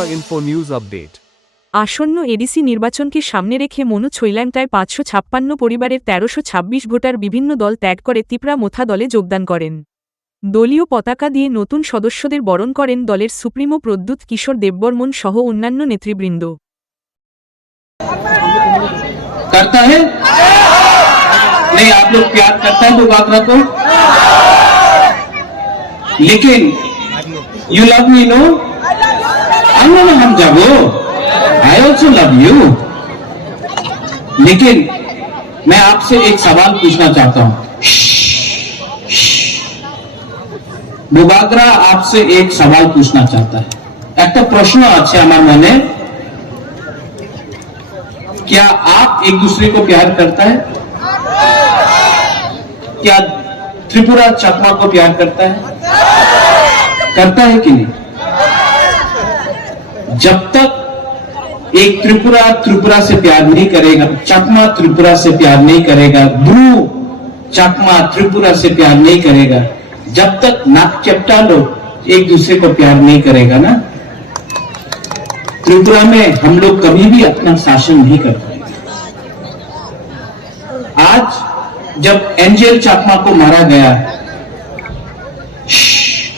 Tripura Info News Update. আসন্ন ADC নির্বাচনকে সামনে রেখে মনু ছৈলান্টায় ৫৫৬ পরিবারের ১৩২৬ ভোটার বিভিন্ন দল ত্যাগ করে তিপ্রা মোথা দলে যোগদান করেন। দলীয় পতাকা দিয়ে নতুন সদস্যদের বরণ করেন দলের সুপ্রিমো প্রদ্যুৎ কিশোর দেববর্মন সহ অন্যান্য নেতৃবৃন্দ। करता है नहीं, आप लोग प्यार करता है बुबागरा को, लेकिन यू लव मी नो, हम जागो, आई ऑल्सो लव यू। लेकिन मैं आपसे एक सवाल पूछना चाहता हूं। बुबागरा आपसे एक सवाल पूछना चाहता है। एक प्रश्न আছে আমার মনে, क्या आप एक दूसरे को प्यार करता है? क्या त्रिपुरा चकमा को प्यार करता है? करता है कि नहीं? जब तक एक त्रिपुरा से प्यार नहीं करेगा, चकमा त्रिपुरा से प्यार नहीं करेगा, ब्रू चकमा त्रिपुरा से प्यार नहीं करेगा, जब तक नाक चपटा लोग एक दूसरे को प्यार नहीं करेगा ना, त्रिपुरा में हम लोग कभी भी अपना शासन नहीं कर पाएंगे। आज जब एंजेल चकमा को मारा गया,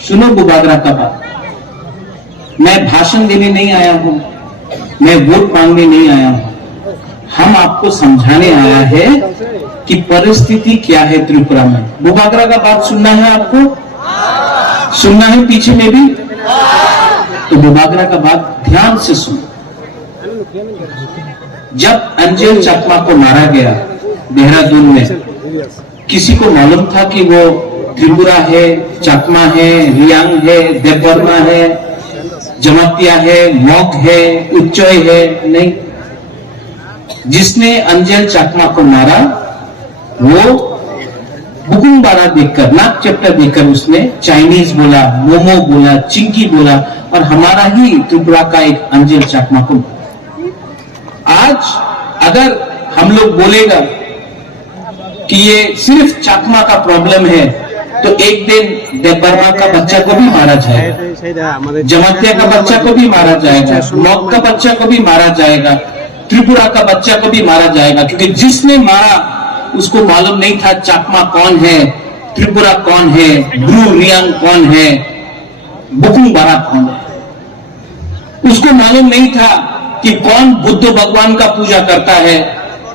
सुनो बुबागरा का बात, मैं भाषण देने नहीं आया हूं, मैं वोट मांगने नहीं आया हूं, हम आपको समझाने आया है कि परिस्थिति क्या है त्रिपुरा में। बुबागरा का बात सुनना है आपको, सुनना है पीछे में भी, तो बुबागरा का बात ध्यान से सुनो। जब अंजेल चकमा को मारा गया देहरादून में, किसी को मालूम था कि वो त्रिपुरा है, चकमा है, रियांग है, देवबर्मा है, जमातिया है, मॉक है, उच्चय है? नहीं। जिसने अंजेल चकमा को मारा वो बुकुम्बारा देखकर, नाक चपटा देखकर उसने चाइनीज बोला, मोमो बोला, चिंकी बोला, और हमारा ही त्रिपुरा का एक अंजेल चकमा को। आज अगर हम लोग बोलेगा कि ये सिर्फ चकमा का प्रॉब्लम है, तो एक दिन देवबर्मा का बच्चा को भी मारा जाएगा, जमातिया का बच्चा को भी मारा जाएगा, मॉक का बच्चा को भी मारा जाएगा, त्रिपुरा का बच्चा को भी मारा जाएगा, क्योंकि जिसने मारा उसको मालूम नहीं था चकमा कौन है, त्रिपुरा कौन है, ब्रू रियांग कौन है, बुकुम्बारा कौन है। उसको मालूम नहीं था कि कौन बुद्ध भगवान का पूजा करता है,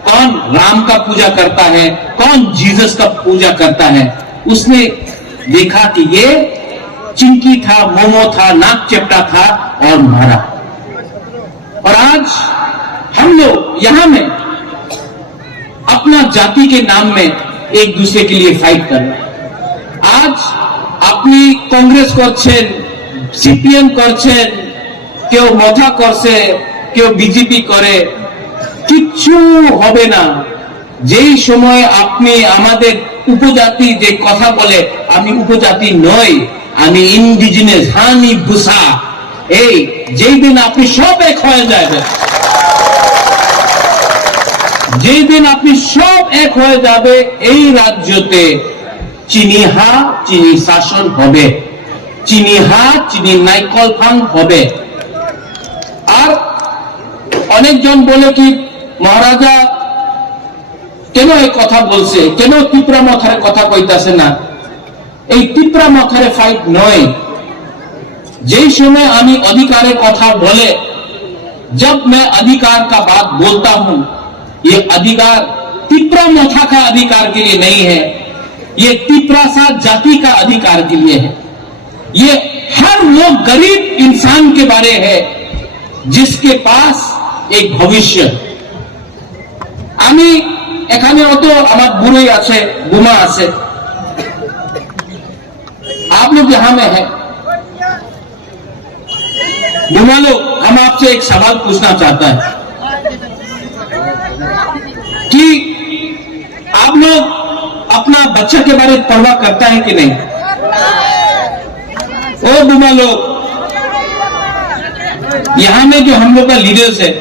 कौन राम का पूजा करता है, कौन जीसस का पूजा करता है। उसने देखा कि ये चिंकी था, मोमो था, नाक चपटा था और मारा। और आज हम लोग यहां में अपना जाति के नाम में एक दूसरे के लिए फाइट कर रहे हैं। आज अपनी कांग्रेस করছেন, সিপিএম করছেন, কেউ মথা করছে, কেউ বিজেপি করে, কিচ্ছু হবে না। যেই সময় আপনি আমাদের উপজাতি যে কথা বলে, আমি উপজাতি নই, আমি ইন্ডিজিনাস, হানি বুসা, এই যেই দিন আপনি সব এক হয়ে যাবেন, যেই দিন আপনি সব এক হয়ে যাবে, এই রাজ্যতে চিনি হা চিনি শাসন হবে, চিনি হা চিনি নাইকল ফাং হবে। আর অনেকজন বলে কি মহারাজা কেন এই কথা বলছে, কেন তিপ্রা মথারে কথা কইতাছে না? এই তিপ্রা মথারে ফাইট নয়। যেই সময় আমি अधिकारेর কথা বলে, जब मैं अधिकार का बात बोलता हूं, ये अधिकार तिप्रा मोथा का अधिकार के लिए नहीं है, ये तिप्रा सा जाति का अधिकार के लिए है। ये हर वो गरीब इंसान के बारे है जिसके पास एक भविष्य। আমি এখানে অত আমার বুড়োই আছে, বুমা আছে, आप लोग यहां में है। बुमा लोग, हम आपसे एक सवाल पूछना चाहता है कि आप लोग अपना बच्चा के बारे में परवाह करता है कि नहीं? ओ बुमा लोग, यहां में जो हम लोग का लीडर्स है,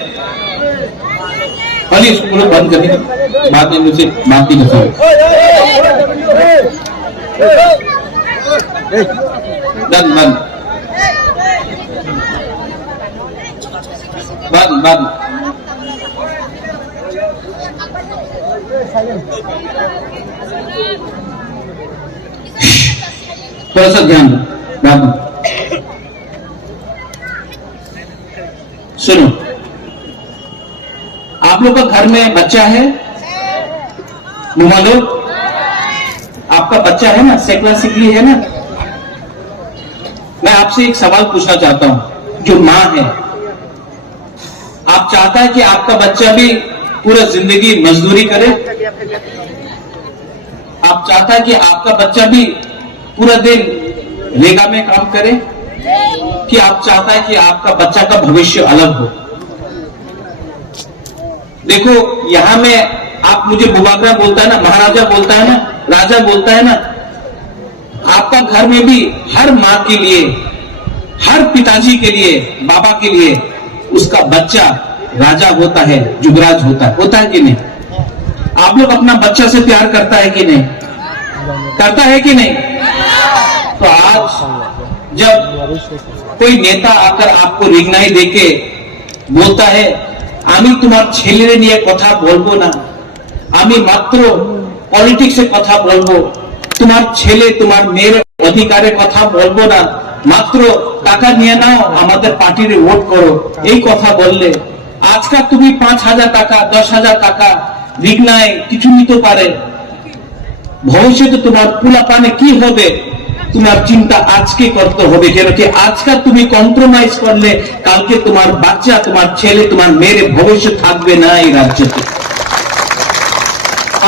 पहले इसको बंद कर दीजिए, बात नहीं मुझसे बात नहीं कर बंद। बाद थोड़ा सा ध्यान दो, बाद में सुनो। आप लोग का घर में बच्चा है? लो, आपका बच्चा है ना, सेकला सिकली है ना। मैं आपसे एक सवाल पूछना चाहता हूं, जो मां है, आप चाहता है कि आपका बच्चा भी पूरा जिंदगी मजदूरी करे? आप चाहता है कि आपका बच्चा भी पूरा दिन रेगा में काम करे? कि आप चाहता है कि आपका बच्चा का भविष्य अलग हो? देखो, यहां में आप मुझे बुबागरा बोलता है ना, महाराजा बोलता है ना, राजा बोलता है ना, आपका घर में भी हर मां के लिए, हर पिताजी के लिए, बाबा के लिए उसका बच्चा राजा होता है, युवराज होता है कि नहीं? आप लोग अपना बच्चा से प्यार करता है कि नहीं? करता है कि नहीं? तो आज जब कोई नेता आकर आपको रिगनाई देके बोलता है, आमी तुम्हार छेलेरे निये कथा बोलबो ना, आमी मात्र पलिटिक्स कथा बोलबो, तुम्हार छेले तुम्हार मेয়ের অধিকারের কথা বলবো না, মাত্র টাকা নিয়ে নাও, আমাদের পার্টির ভোট করো, এই কথা বললে আজকাল তুমি 5,000 টাকা 10,000 টাকা রিগনায় কিছু নিতে পারে, ভবিষ্যতে তোমার পোলাপানে কি হবে তোমার চিন্তা আজকে করতে হবে। কেন কি আজকাল তুমি কম্প্রোমাইজ করলে কালকে তোমার বাচ্চা, তোমার ছেলে, তোমার মেয়ের ভবিষ্যৎ থাকবে না এই রাজ্যতে।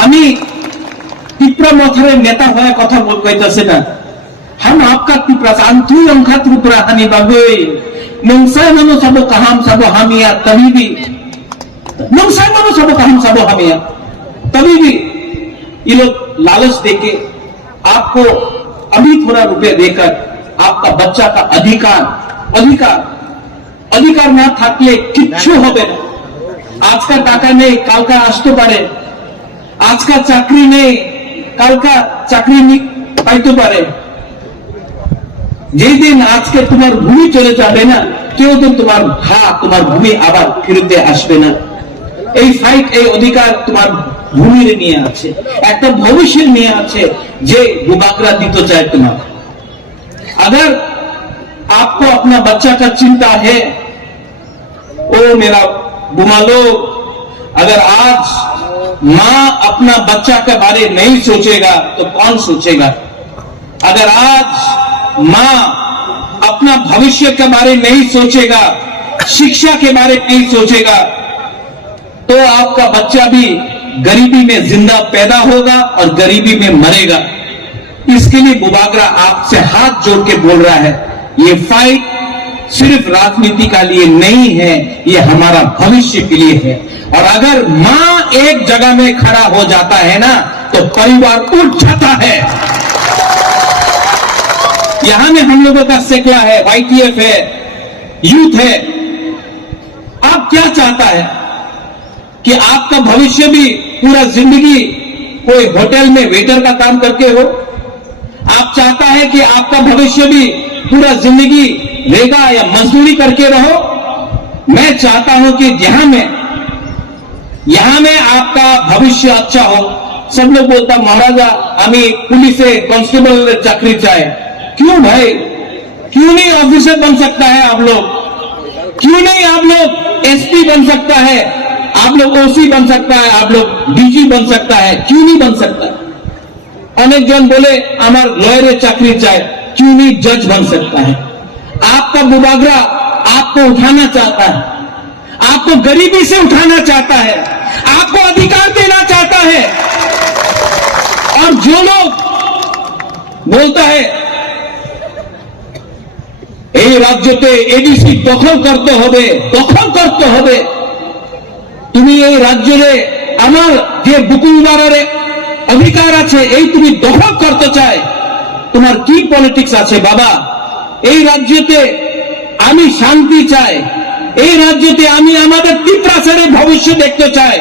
আমি ত্রিপুরা মথারের নেতা হয়ে কথা কইতাছে না, हम आपका ত্রিপুরা আন্তু অংখা ত্রিপুরা হানি বাবে নংসাই মানো সাবো কাহাম সাবো হামিয়া তবিবি, নংসাই মানো সাবো কাহাম সাবো হামিয়া তবিবি। ये लोग लालच देके आपको अभी थोड़ा रुपया देकर आपका बच्चा का अधिकार ना থাকলে কিচ্ছু হবে না। আজকাল টাকা নেই, কালকা আসতে পারে, আজকাল চাকরি নেই, কালকা চাকরি পাইতে পারে। যেই দিন আজকে তোমার ভূমি চলে যাবে না, কেউ দিন তোমার ভূমি আবার ফিরতে আসবে না। এই ফাইট, এই অধিকার তোমার ভূমির নিয়ে আছে, একটা ভবিষ্যৎ নিয়ে আছে যে बुबागरा দিতে চায় তোমার। अगर आपको अपना बच्चा का चिंता है, ओ मेरा बुमालो, अगर आज मां अपना बच्चा के बारे नहीं सोचेगा तो कौन सोचेगा? अगर आज मां अपना भविष्य के बारे नहीं सोचेगा, शिक्षा के बारे नहीं सोचेगा, तो आपका बच्चा भी गरीबी में जिंदा पैदा होगा और गरीबी में मरेगा। इसके लिए बुबागरा आपसे हाथ जोड़ के बोल रहा है, ये फाइट सिर्फ राजनीति का लिए नहीं है, ये हमारा भविष्य के लिए है। और अगर मां एक जगह में खड़ा हो जाता है ना, तो परिवार उठ जाता है। यहां में हम लोगों का सेकला है, YTF है, यूथ है। आप क्या चाहता है कि आपका भविष्य भी पूरा जिंदगी कोई होटल में वेटर का काम करके हो? आप चाहता है कि आपका भविष्य भी पूरा जिंदगी रेगा या मजदूरी करके रहो? मैं चाहता हूं कि यहां में आपका भविष्य अच्छा हो। सब लोग बोलता महाराजा हमें पुलिस कांस्टेबल चाकरी चाहे। क्यों भाई, क्यों नहीं ऑफिसर बन सकता है आप लोग? क्यों नहीं आप लोग SP बन सकता है, आप लोग OC बन सकता है, आप लोग DG बन सकता है? क्यों नहीं बन सकता? अनेक जन बोले हमारे लॉयर चाकरी चाहे, क्यों नहीं जज बन सकता है? आपका बुबागरा आपको उठाना चाहता है, आपको गरीबी से उठाना चाहता है, आपको अधिकार देना चाहता है। और जो लोग बोलता है এই রাজ্যতে এডিসি দখল করতে হবে, তুমি এই রাজ্যে আমার যে বুকুলদারের অধিকার আছে এই তুমি দখল করতে চায়, তোমার কি পলিটিক্স আছে বাবা? এই রাজ্যতে আমি শান্তি চাই, এই রাজ্যতে আমি আমাদের ত্রিপুরার ভবিষ্যৎ দেখতে চাই।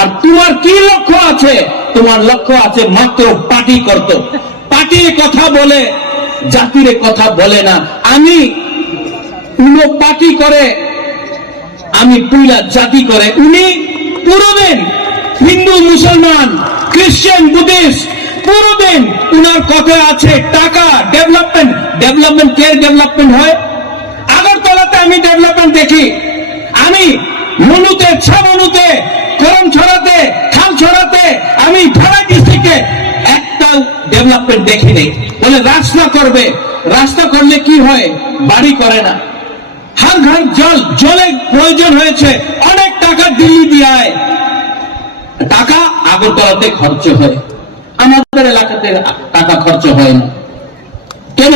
আর তোমার কি লক্ষ্য আছে? তোমার লক্ষ্য আছে মাত্র পার্টি করতে, পার্টির কথা বলে, জাতির কথা বলে না। আমি পার্টি করে আমি পুইলা জাতি করে উনি পুরো দিন হিন্দু মুসলমান খ্রিস্টান বুদ্ধিস্ট পুরো দিন উনার কথা আছে টাকা ডেভেলপমেন্ট কে ডেভেলপমেন্ট হয় আগরতলাতে আমি ডেভেলপমেন্ট দেখি আমি মনুতে ছামনুতে করমছড়াতে খালছড়াতে আমি ঢাকা ডিস্ট্রিক্টে একটা ডেভেলপমেন্ট দেখি নেই বলে রাস্তা করবে রাস্তা করলে কি হয় বাড়ি করে না হার ঘর জলের প্রয়োজন হয়েছে অনেক টাকা দিল্লি দিয়ে টাকা আগরতলাতে খরচ হয় আমাদের এলাকাতে টাকা খরচ হয় না কেন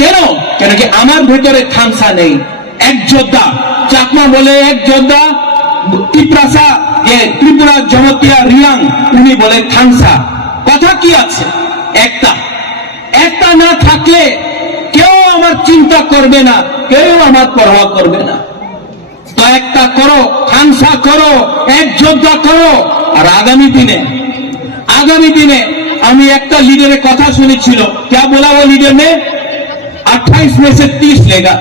কেন কেন কি আমার ভিতরে থামসা নেই এক যোদ্ধা চাকমা বলে এক যোদ্ধা ত্রিপুরা ত্রিপুরা জমতিয়া রিয়াং উনি বলে থামসা কথা কি আছে একটা না থাকলে কেউ আমার চিন্তা করবে না কেউ আমার পরোয়া করবে না তো একটা করো থামসা করো এক যোদ্ধা করো আর আগামী দিনে আমি একটা लीडर কথা শুনেছিল क्या बोला वो लीडर ने 28 में से 30 लेगा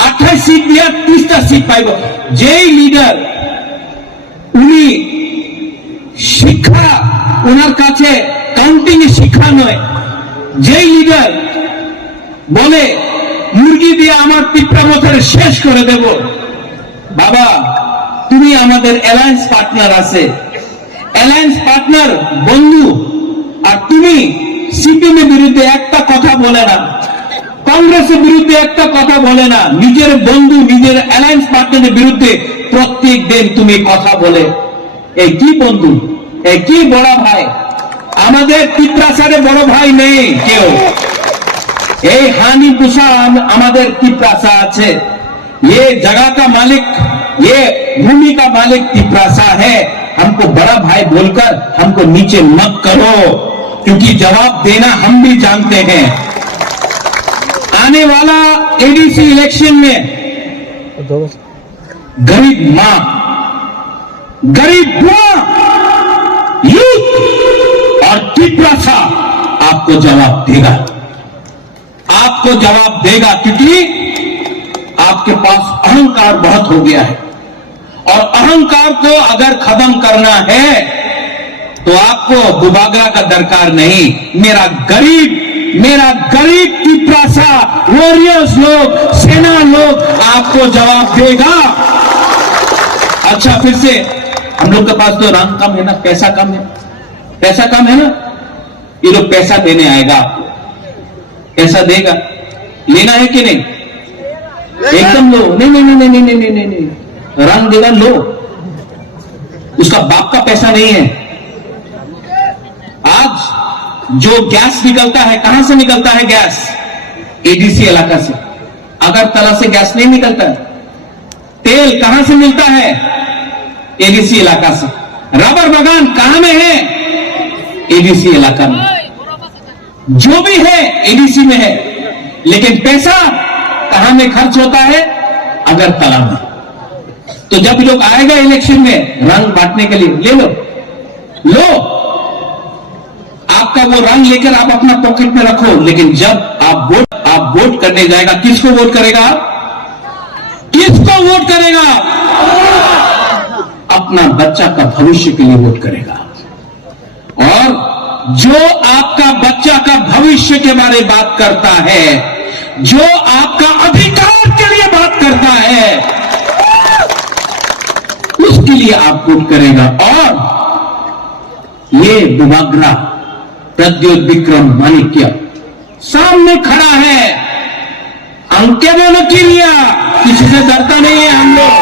28 सीट दिया 30টা सीट पाइब যেই লিডার উনি শিক্ষা ওনার কাছে কাউন্টিং এ শিক্ষা নয় যেই লিডার বলে মুরগি দিয়ে আমার পিঁপড়া মোথর শেষ করে দেব বাবা তুমি আমাদের অ্যালায়েন্স পার্টনার আছে অ্যালায়েন্স পার্টনার বন্ধু আর তুমি সিপিএম এর বিরুদ্ধে একটা কথা বলে না কংগ্রেসের বিরুদ্ধে একটা কথা বলে না নিজের বন্ধু নিজের অ্যালায়েন্স পার্টনারের বিরুদ্ধে প্রত্যেক দিন তুমি কথা বলে এই কি বন্ধু এই কি বড় ভাই আমাদের ত্রিপুরাসারে বড় ভাই নেই কেউ এই হানি পুষা আমাদের ত্রিপুরাসা আছে ये जगह का मालिक ये भूमि का मालिक ত্রিপুরাসা है हमको बड़ा भाई बोलकर हमको नीचे मत करो क्योंकि जवाब देना हम भी जानते हैं आने वाला एडीसी इलेक्शन में गरीब मां गरीब बुआ यूथ और त्रिपुरासा आपको जवाब देगा क्योंकि आपके पास अहंकार बहुत हो गया है और अहंकार को अगर खत्म करना है तो आपको दुबागरा का दरकार नहीं मेरा गरीब त्रिपुरासा वॉरियर्स लोग सेना लोग आपको जवाब देगा अच्छा फिर से हम लोग के पास तो रंग कम है ना पैसा कम है ना ये लोग पैसा देने आएगा आपको पैसा देगा लेना है कि नहीं एकदम लो नहीं रंग देगा लो उसका बाप का पैसा नहीं है आज जो गैस निकलता है कहां से निकलता है गैस एडीसी इलाका से अगरतला से गैस नहीं निकलता है तेल कहां से मिलता है एडीसी इलाका से रबर बागान कहां में है एडीसी इलाका में जो भी है एडीसी में है लेकिन पैसा कहां में खर्च होता है अगरतला में तो जब लोग आएगा इलेक्शन में रंग बांटने के लिए ले लो आपका वो रंग लेकर आप अपना पॉकेट में रखो लेकिन जब आप वोट करने जाएगा किसको वोट करेगा अपना बच्चा का भविष्य के लिए वोट करेगा और जो आपका बच्चा का भविष्य के बारे में बात करता है जो आपका अधिकार के लिए बात करता है उसके लिए आप वोट करेगा और ये दुबागरा प्रद्योत विक्रम माणिक्य सामने खड़ा है अंके बोलो चिड़िया किसी से डरता नहीं है हम लोग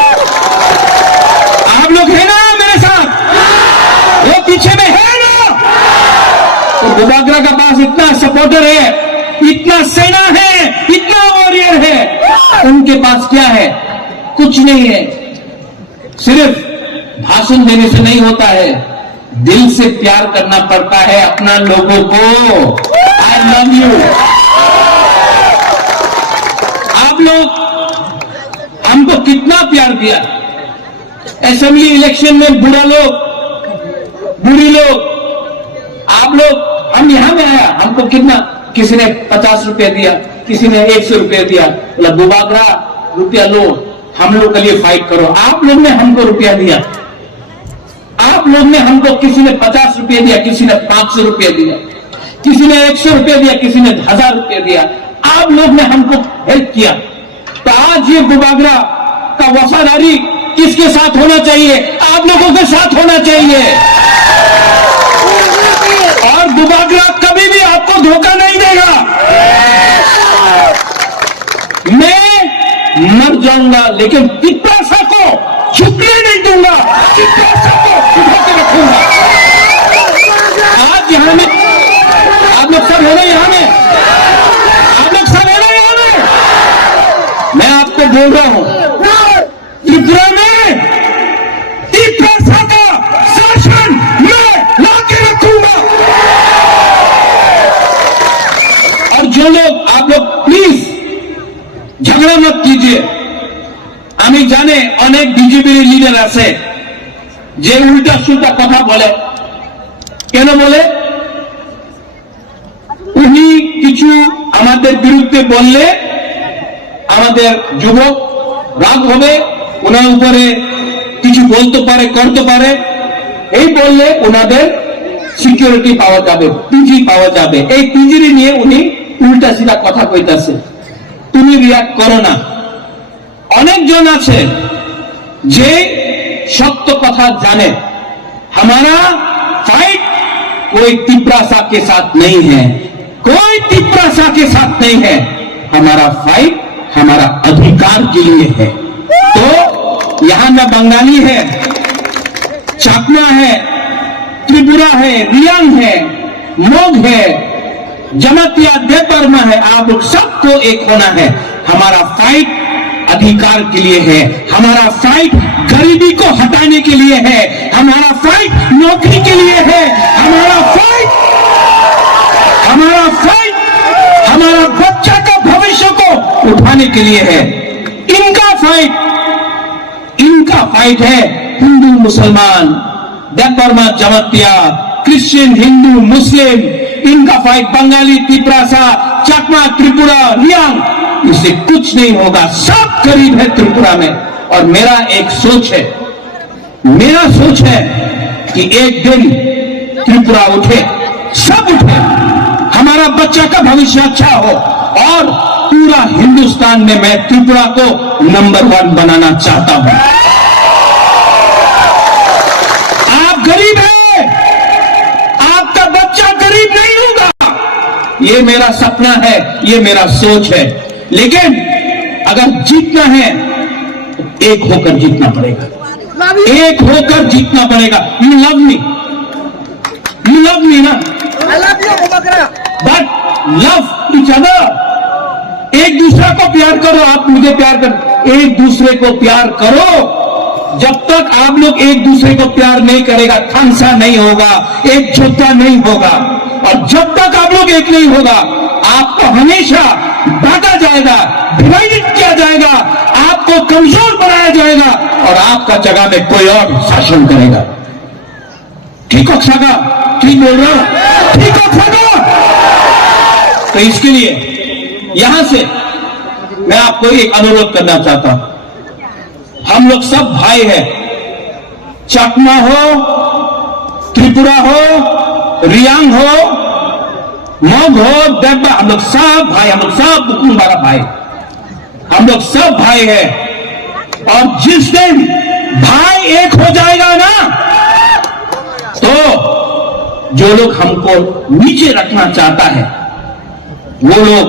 आप लोग है ना मेरे साथ वो पीछे में है ना तो दुबागरा का पास इतना सपोर्टर है इतना सेना है इतना वॉरियर है उनके पास क्या है कुछ नहीं है सिर्फ भाषण देने से नहीं होता है दिल से प्यार करना पड़ता है अपना लोगों को आई लव यू आप लोग हमको कितना प्यार दिया असेंबली इलेक्शन में बुढ़ा लोग बुढ़ी लोग आप लोग हम यहां में आया हमको कितना किसी ने 50 रुपया दिया किसी ने 100 रुपया दिया बोला दुबागरा रुपया लो हम लोग के लिए फाइट करो। आप लोग ने हमको रुपया दिया, आप लोग ने हमको, किसी ने 50 रुपये दिया, किसी ने 500 रुपये दिया, किसी ने 100 रुपये दिया, किसी ने 1000 रुपये दिया। आप लोग ने हमको हेल्प किया। तो आज ये गुबागरा का वफादारी किसके साथ होना चाहिए? आप लोगों के साथ होना चाहिए। और गुबागरा कभी भी आपको धोखा नहीं देगा। मैं मर जाऊंगा लेकिन पिपरासा को झुकने नहीं दूंगा, पिपरासा को उठा के रखूंगा। आज यहां में आप लोग सब है ना, यहां में आप लोग सब है ना, यहां में मैं आपको बोल रहा हूं, त्रिपुरा में पिपरासा का शासन मैं ला के रखूंगा। और जो लोग, आप लोग प्लीज झगड़ा मत कीजिए। আমি জানে অনেক বিজেপির লিডার আছে যে উল্টা সুল্টা কথা বলে। কেন বলে? উনি কিছু আমাদের বিরুদ্ধে বললে আমাদের যুবক রাগ হবে, ওনার উপরে কিছু বলতে পারে, করতে পারে। এই বললে ওনাদের সিকিউরিটি পাওয়া যাবে, পিজি পাওয়া যাবে। এই পিজিরি নিয়ে উনি উল্টা সিধা কথা কইতাছে। তুমি রিয়াক্ট করো না। অনেকজন আছে যে সত্য কথা জানে। हमारा फाइट कोई तिपरासा के साथ नहीं है, कोई तिपरासा के साथ नहीं है। हमारा फाइट हमारा अधिकार के लिए है। तो यहां न बंगाली है, चाकमा है, त्रिपुरा है, रियांग है, मोग है, जमातिया, देवबर्मा है। आप लोग सबको एक होना है। हमारा फाइट अधिकार के लिए है, हमारा फाइट गरीबी को हटाने के लिए है, हमारा फाइट नौकरी के लिए है, हमारा फाइट हमारा बच्चा का भविष्य को उठाने के लिए है। इनका फाइट है हिंदू मुसलमान, देवबर्मा, जमातिया, क्रिश्चियन, हिंदू, मुस्लिम। इनका फाइट बंगाली, तिपरासा, चकमा, त्रिपुरा, रियांग, इससे कुछ नहीं होगा। सब गरीब है त्रिपुरा में। और मेरा एक सोच है, मेरा सोच है कि एक दिन त्रिपुरा उठे, सब उठे, हमारा बच्चा का भविष्य अच्छा हो। और पूरा हिंदुस्तान में मैं त्रिपुरा को नंबर 1 बनाना चाहता हूं। आप गरीब हैं, आपका बच्चा गरीब नहीं होगा। ये मेरा सपना है, ये मेरा सोच है। लेकिन अगर जीतना है तो एक होकर जीतना पड़ेगा, एक होकर जीतना पड़ेगा। यू लव मी ना, बट लव ईच अदर। एक दूसरे को प्यार करो। आप मुझे प्यार करो, एक दूसरे को प्यार करो। जब तक आप लोग एक दूसरे को प्यार नहीं करेगा, थानसा नहीं होगा, एकजुटता नहीं होगा। और जब तक आप लोग एक नहीं होगा, आपको हमेशा बांटा जाएगा, डिवाइडेड किया जाएगा, आपको कमजोर बनाया जाएगा और आपका जगह में कोई और शासन करेगा। ठीक हो सका? ठीक बोल रहा हूं? ठीक हो सका? तो इसके लिए यहां से मैं आपको एक अनुरोध करना चाहता हूं। हम लोग सब भाई हैं, चकमा हो, त्रिपुरा हो, रियांग हो, मोग हो, देवबा, हम लोग सब भाई, हम लोग सब बुकुम्बारा भाई, हम लोग सब भाई हैं। और जिस दिन भाई एक हो जाएगा ना, तो जो लोग हमको नीचे रखना चाहता है वो लोग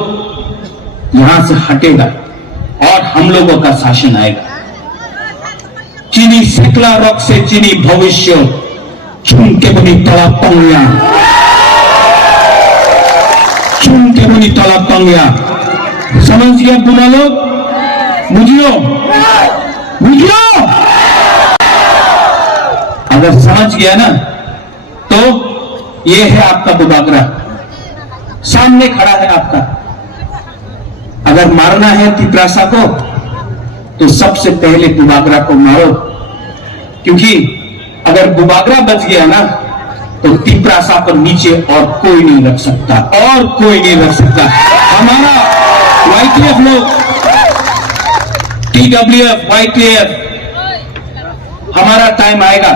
यहां से हटेगा और हम लोगों का शासन आएगा। चीनी सिकला रॉक से चीनी भविष्य चुनके बनी तला पंगया, चुनके बनी तला पंगया। समझ गया बुरा लोग? बुझियो, बुझियो। अगर समझ गया ना तो ये है आपका बुबागरा, सामने खड़ा है आपका। अगर मारना है तिपरासा को तो सबसे पहले बुबागरा को मारो, क्योंकि अगर बुबागरा बच गया ना तो तिपरासा पर नीचे और कोई नहीं रख सकता, और कोई नहीं रख सकता। हमारा वाईटीएफ लोग PWF, YTF, हमारा टाइम आएगा,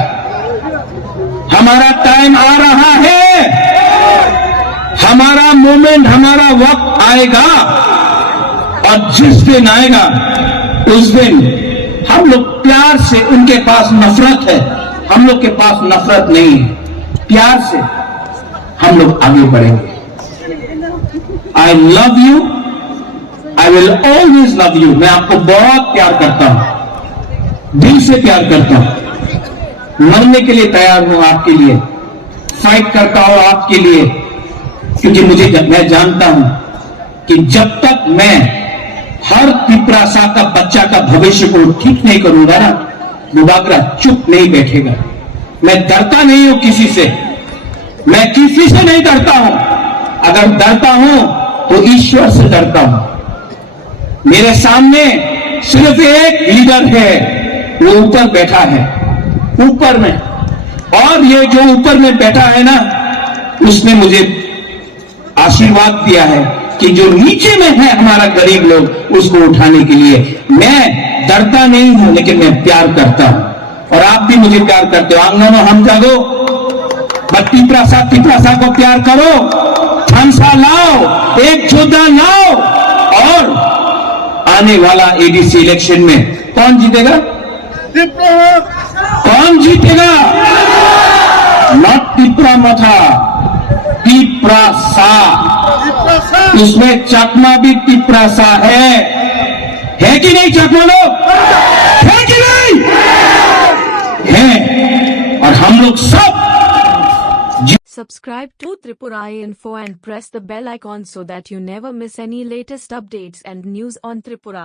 हमारा टाइम आ रहा है, हमारा मोमेंट, हमारा वक्त आएगा। और जिस दिन आएगा उस दिन हम लोग प्यार से, उनके पास नफरत है, हम लोग के पास नफरत नहीं है, प्यार से हम लोग आगे बढ़ेंगे। I love you, I will always love you. मैं आपको बहुत प्यार करता हूं, दिल से प्यार करता हूं, मरने के लिए तैयार हूं आपके लिए, फाइट करता हूं आपके लिए, क्योंकि मैं जानता हूं कि जब तक मैं हर तिपरासा का बच्चा का भविष्य को ठीक नहीं करूंगा ना, मुबागरा चुप नहीं बैठेगा। मैं डरता नहीं हूं किसी से, मैं किसी से नहीं डरता हूं। अगर डरता हूं तो ईश्वर से डरता हूं। मेरे सामने सिर्फ एक लीडर है, वो ऊपर बैठा है, ऊपर में, और ये जो ऊपर में बैठा है ना, उसने मुझे आशीर्वाद दिया है कि जो नीचे में है हमारा गरीब लोग, उसको उठाने के लिए। मैं डरता नहीं हूं, लेकिन मैं प्यार करता हूं, और आप भी मुझे प्यार करते हो। आंगनों हम जागो, तिपरासा को प्यार करो, थानसा लाओ, एक योद्धा लाओ, और आने वाला एडीसी इलेक्शन में कौन जीतेगा? कौन जीतेगा? नॉट तिपरा मथा, तिपरासा। उसमें चकमा भी तिपरासा है कि नहीं? चकमा लोग है कि नहीं? है। और हम लोग सब Subscribe to Tripura Info and press the bell icon so that you never miss any latest updates and news on Tripura.